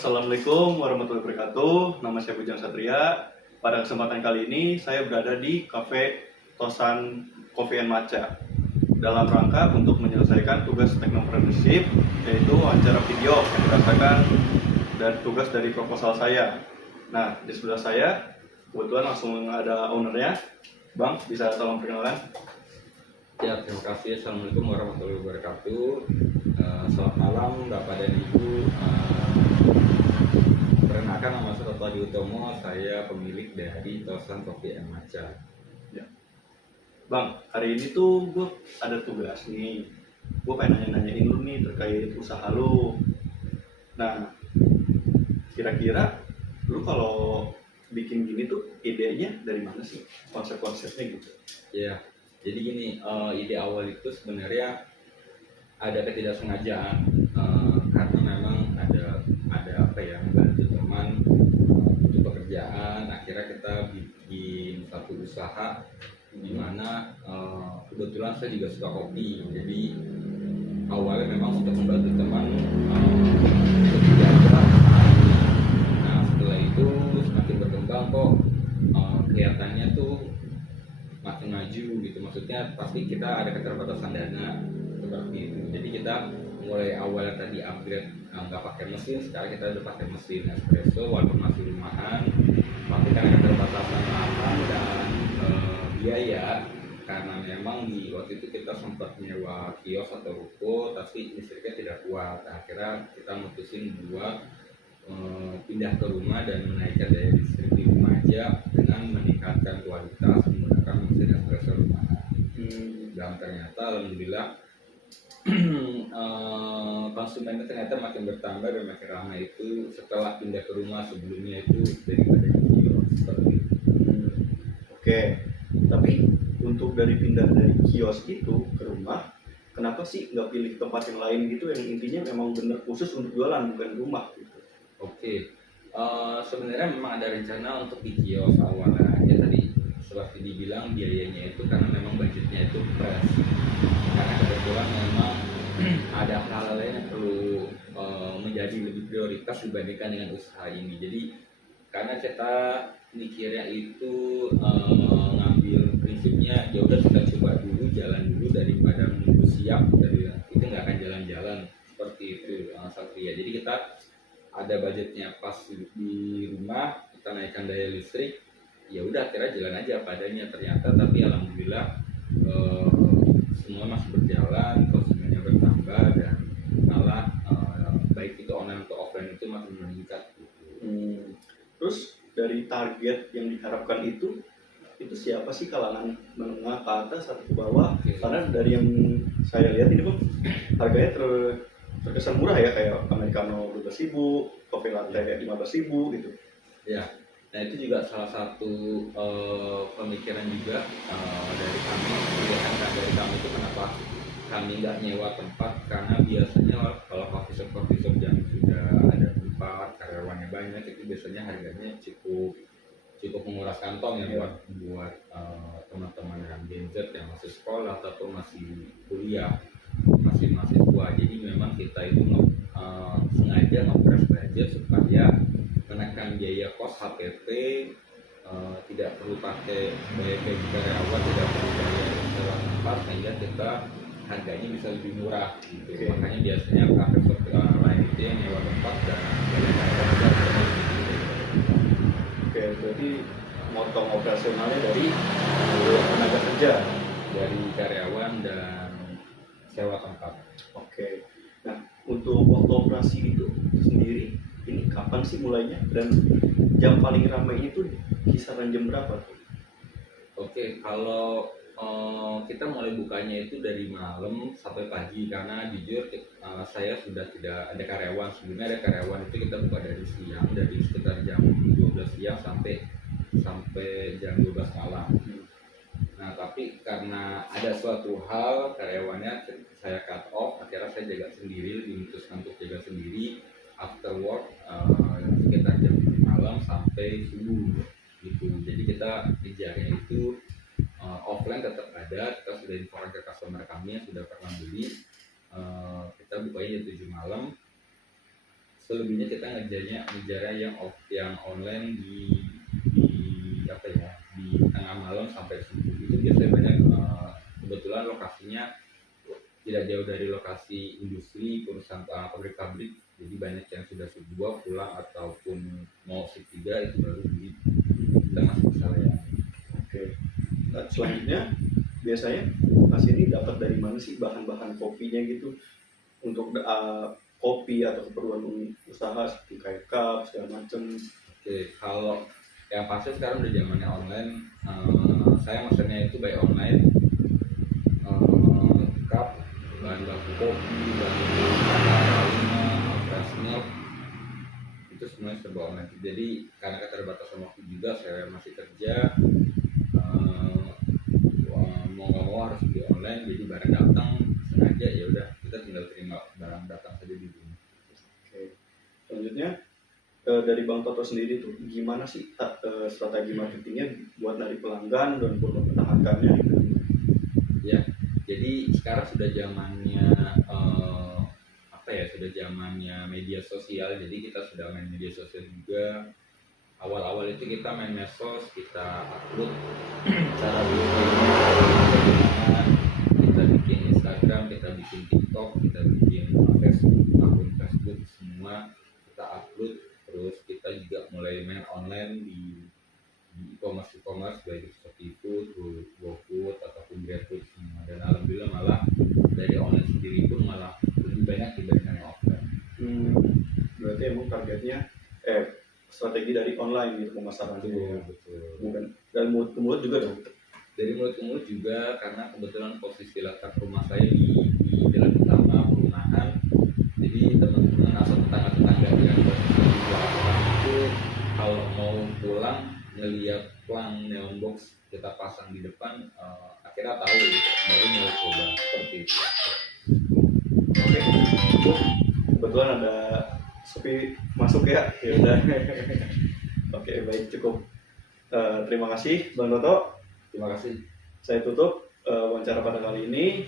Assalamualaikum warahmatullahi wabarakatuh. Nama saya Bujang Satria. Pada kesempatan kali ini saya berada di Cafe Tosan Coffee and Matcha dalam rangka untuk menyelesaikan tugas teknopreneurship, yaitu acara video yang dirasakan dan tugas dari proposal saya. Nah, di sebelah saya kebetulan langsung ada ownernya. Bang, bisa tolong perkenalkan? Ya, terima kasih. Assalamualaikum warahmatullahi wabarakatuh. Selamat malam Bapak dan Ibu. Perkenalkan, nama saya Toto Adi Utomo. Saya pemilik dari Tosan Coffee and Matcha. Ya. Bang, hari ini tuh gue ada tugas nih. Gue pengen nanya-nanyain lu nih terkait usaha lu. Nah, kira-kira lu kalau bikin gini tuh idenya dari mana sih? Konsep-konsepnya gitu. Ya, jadi gini, ide awal itu sebenarnya ada ketidaksengajaan, karena memang ada apa ya, membantu teman untuk pekerjaan. Akhirnya kita bikin satu usaha di mana kebetulan saya juga suka kopi. Jadi awalnya memang untuk membantu teman untuk belajar. Nah, setelah itu semakin berkembang kok, kelihatannya tuh makin maju gitu. Maksudnya pasti kita ada keterbatasan dana seperti itu. Jadi kita mulai awalnya tadi upgrade, nggak pakai mesin, sekarang kita udah pakai mesin espresso walaupun masih rumahan. Tapi karena keterbatasan lahan dan biaya, karena memang di waktu itu kita sempat nyewa kios atau ruko tapi listriknya tidak kuat. Akhirnya kita mutusin buat pindah ke rumah dan menaikkan daya listrik di rumah aja dengan meningkatkan kualitas menggunakan mesin espresso rumahan. Dan ternyata alhamdulillah konsumennya ternyata makin bertambah dan makin ramai itu setelah pindah ke rumah. Sebelumnya itu daripada di kios seperti itu. Oke, tapi untuk pindah dari kios itu ke rumah, kenapa sih nggak pilih tempat yang lain gitu yang intinya memang benar khusus untuk jualan bukan rumah gitu? Oke, sebenarnya memang ada rencana untuk di kios awalnya. Ya tadi seperti dibilang biayanya itu karena memang budgetnya itu fresh. Karena kebetulan memang ada hal lain yang perlu menjadi lebih prioritas dibandingkan dengan usaha ini. Jadi karena kita mikirnya itu ngambil prinsipnya ya udah kita coba dulu, jalan dulu daripada menunggu siap, dari itu nggak akan jalan-jalan seperti itu, Satria. Jadi kita ada budgetnya pas di rumah, kita naikkan daya listrik, ya udah akhirnya jalan aja padanya. Ternyata tapi alhamdulillah semua masih berjalan, konsumennya bertambah dan malah baik itu online atau offline itu makin meningkat gitu. Terus dari target yang diharapkan itu siapa sih, kalangan menengah ke atas atau ke bawah? Oke. Karena dari yang saya lihat ini Bang, harganya terkesan murah ya, kayak americano 12.000, kopi latte 15.000 gitu. Ya, nah itu juga salah satu pemikiran juga dari kami, pilihan dari kami itu kenapa kami nggak nyewa tempat, karena biasanya kalau coffee shop yang sudah ada tempat, karyawannya banyak, itu biasanya harganya cukup menguras kantong ya buat teman-teman yang Gen Z yang masih sekolah ataupun masih kuliah, masih mahasiswa. Jadi memang kita itu sengaja nge-press budget supaya menekan biaya kos HPP, tidak perlu pakai biaya gaji karyawan, tidak perlu bayar sewa tempat, sehingga kita harganya bisa lebih murah gitu. Oke. Makanya biasanya kafe shop lain itu yang nyewa tempat dan bayar karyawan. Oke, berarti motong operasionalnya dari tenaga kerja. Dari karyawan dan sewa tempat. Oke. Nah, untuk waktu operasi itu sendiri, ini kapan sih mulainya dan jam paling ramai itu kisaran jam berapa? Oke, kalau kita mulai bukanya itu dari malam sampai pagi, karena jujur saya sudah tidak ada karyawan. Sebenarnya ada karyawan itu kita buka dari siang, dari sekitar jam 12 siang sampai jam 12 malam. Nah, tapi karena ada suatu hal karyawannya saya cut off, akhirnya saya jaga sendiri, dimutuskan untuk jaga sendiri after work sekitar jam 7 malam sampai subuh gitu. Jadi kita dijaganya itu offline tetap ada, kita sudah informan ke customer kami yang sudah pernah beli, kita bukanya jam 7 malam selebihnya kita ngejarnya yang online di apa ya, di tengah malam sampai subuh. Itu biasanya banyak, kebetulan lokasinya tidak jauh dari lokasi industri, perusahaan, pabrik-pabrik. Jadi banyak yang sudah shift 2 pulang ataupun mau shift 3 itu baru kita masuk ke ya. Oke. Nah, selanjutnya biasanya Mas ini dapat dari mana sih bahan-bahan kopinya gitu untuk kopi atau keperluan usaha seperti kayak cup segala macam. Oke, kalau yang pasti sekarang udah zamannya online. Saya maksudnya itu by online. Cup, bahan baku kopi, bahan baku fresh milk, itu semuanya serba online. Jadi karena keterbatasan waktu juga, saya masih kerja, mau nggak mau harus beli online. Jadi barang datang sengaja, ya udah kita tinggal terima barang datang saja di rumah. Oke. Selanjutnya dari Bang Toto sendiri tuh gimana sih strategi marketingnya buat dari pelanggan dan buat mempertahankannya gitu? Ya, jadi sekarang sudah zamannya sudah zamannya media sosial. Jadi kita sudah main media sosial juga. Awal-awal itu kita main medsos, kita upload cara bagaimana, kita bikin Instagram, kita bikin TikTok, kita bikin Facebook, akun Facebook, semua kita upload. Terus kita juga mulai main online di e-commerce baik seperti itu, GoFood ataupun GrabFood semua. Dan alhamdulillah malah dari online sendiri pun malah lebih banyak dibandingkan yang offline. Berarti emang targetnya strategi dari online gitu pemasarannya. Betul. Bukan dari mulut ke mulut juga dong. Dari mulut ke mulut juga, karena kebetulan posisi letak rumah saya di jalan utama perumahan. Jadi teman-teman atau tetangga-tetangga yang posisi di belakang itu kalau mau pulang ngelihat plang neon box kita pasang di depan, akhirnya tahu gitu, baru mau coba seperti itu. Oke, kebetulan ada sepi masuk ya udah. Oke, baik, cukup. Terima kasih Bang Toto. Terima kasih. Saya tutup wawancara pada kali ini.